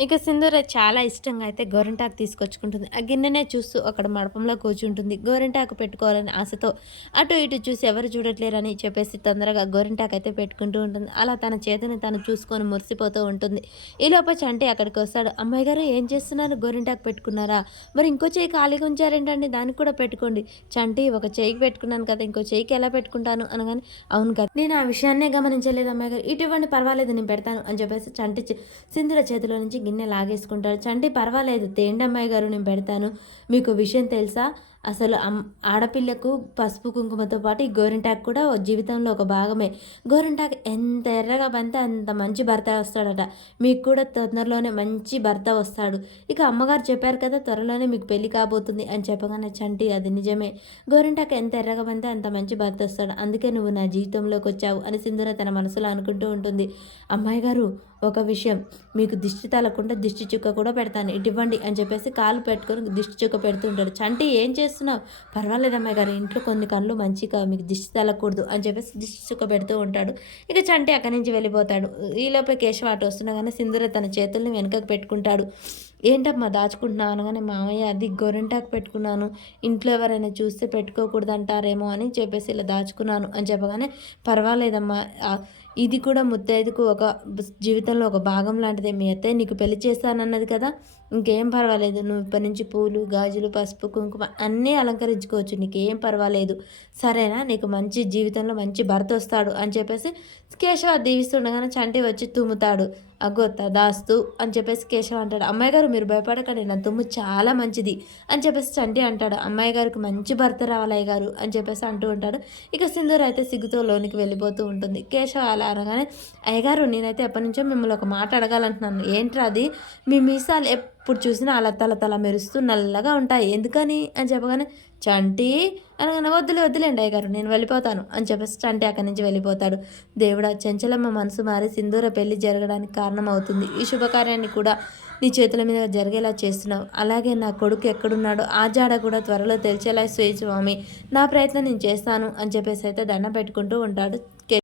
ఇక సింధూర చాలా ఇష్టంగా అయితే గోరింటాకు తీసుకొచ్చుకుంటుంది. ఆ గిన్నెనే చూస్తూ అక్కడ మడపంలో కూర్చుంటుంది. గోరింటాకు పెట్టుకోవాలని ఆశతో అటు ఇటు చూసి ఎవరు చూడట్లేరని చెప్పేసి తొందరగా గోరింటాకు అయితే పెట్టుకుంటూ ఉంటుంది. అలా తన చేతిని తను చూసుకొని మురిసిపోతూ ఉంటుంది. ఈలోపు చంటి అక్కడికొస్తాడు. "అమ్మాయి గారు ఏం చేస్తున్నారు? గోరింటాకు పెట్టుకున్నారా? మరి ఇంకో చెయ్యి ఖాళీగా ఉంచారేంటండి? దానికి కూడా పెట్టుకోండి." "చంటి ఒక చెయ్యికి పెట్టుకున్నాను కదా! ఇంకో చెయ్యికి ఎలా పెట్టుకుంటాను?" అనగానే, "అవును కదా! నేను ఆ విషయాన్నే గమనించలేదు అమ్మాయి గారు. ఇటివ్వండి పర్వాలేదు నేను పెడతాను" అని చెప్పేసి చంటి సింధుల చేతిలో నుంచి గిన్నె లాగేసుకుంటాడు. చంటి పర్వాలేదు తేండి అమ్మాయి గారు నేను పెడతాను. మీకు విషయం తెలుసా? అసలు ఆడపిల్లకు పసుపు కుంకుమతో పాటు ఈ గోరింటాకు కూడా ఓ జీవితంలో ఒక భాగమే. గోరింటాకు ఎంత ఎర్రగా పంతే అంత మంచి భర్త వస్తాడట. మీకు కూడా తొందరలోనే మంచి భర్త వస్తాడు. ఇక అమ్మగారు చెప్పారు కదా త్వరలోనే మీకు పెళ్లి కాబోతుంది అని చెప్పగానే చంటి అది నిజమే. గోరింటాకు ఎంత ఎర్రగా పంతే అంత మంచి భర్త వస్తాడు. అందుకే నువ్వు నా జీవితంలోకి వచ్చావు అని సింధూర తన మనసులో అనుకుంటూ ఉంటుంది. అమ్మాయి గారు ఒక విషయం, మీకు దిష్టి తగలకుండా దిష్టి చుక్క కూడా పెడతాను ఇటివ్వండి అని చెప్పేసి కాలు పెట్టుకొని దిష్టి చుక్క పెడుతూ ఉంటాడు. చంటి ఏం చేస్తున్నావు? పర్వాలేదు అమ్మాయి గారు ఇంట్లో కొన్ని కళ్ళు మంచిగా మీకు దిష్టి తగలకూడదు అని చెప్పేసి దిష్టి చుక్క పెడుతూ ఉంటాడు. ఇక చంటి అక్కడి నుంచి వెళ్ళిపోతాడు. ఈలోపే కేశవ అటు వస్తున్నా కానీ సింధూర తన చేతుల్ని వెనకకు పెట్టుకుంటాడు. ఏంటమ్మా దాచుకుంటున్నావు అనగానే, మామయ్య అది గోరింటాకు పెట్టుకున్నాను, ఇంట్లో ఎవరైనా చూస్తే పెట్టుకోకూడదు అంటారేమో అని చెప్పేసి ఇలా దాచుకున్నాను అని చెప్పగానే, పర్వాలేదమ్మా ఇది కూడా ముత్తైదుకు ఒక జీవితంలో ఒక భాగం లాంటిదే. మీ అత్తయ్య నీకు పెళ్లి చేస్తానన్నది కదా, ఇంకేం పర్వాలేదు. నువ్వు ఇప్పటి నుంచి పూలు గాజులు పసుపు కుంకుమ అన్నీ అలంకరించుకోవచ్చు, నీకేం పర్వాలేదు సరేనా, నీకు మంచి జీవితంలో మంచి భర్త వస్తాడు అని చెప్పేసి కేశవ దీవిస్తుండగానే చంటి వచ్చి తుమ్ముతాడు. అగ్గో తదాస్తు అని చెప్పేసి కేశవ అంటాడు. అమ్మాయి గారు మీరు భయపడకండి, నా తుమ్ము చాలా మంచిది అని చెప్పేసి చంటి అంటాడు. అమ్మాయి గారికి మంచి భర్త రావాలయ్య గారు అని చెప్పేసి అంటూ ఉంటాడు. ఇక సింధూర్ అయితే సిగ్గుతో లోనికి వెళ్ళిపోతూ ఉంటుంది. కేశవ అలా అనగానే, అయ్యగారు నేనైతే ఎప్పటి నుంచో మిమ్మల్ని ఒక మాట అడగాలంటున్నాను. ఏంట్రా అది? మీ మీసాలు ఎప్పుడు చూసినా అలా తల తల మెరుస్తూ నల్లగా ఉంటాయి ఎందుకని అని చెప్పగానే, చంటి అనగానే, వద్దులేండి అయ్యగారు నేను వెళ్ళిపోతాను అని చెప్పేసి చంటి అక్కడి నుంచి వెళ్ళిపోతాడు. దేవుడా చెంచలమ్మ మనసు మారి సింధూర పెళ్లి జరగడానికి కారణమవుతుంది. ఈ శుభకార్యాన్ని కూడా నీ చేతుల మీద జరిగేలా చేస్తున్నావు. అలాగే నా కొడుకు ఎక్కడున్నాడో ఆ జాడ కూడా త్వరలో తెలిసేలా చేయి స్వామి. నా ప్రయత్నం నేను చేస్తాను అని చెప్పేసి అయితే దండం పెట్టుకుంటూ ఉంటాడు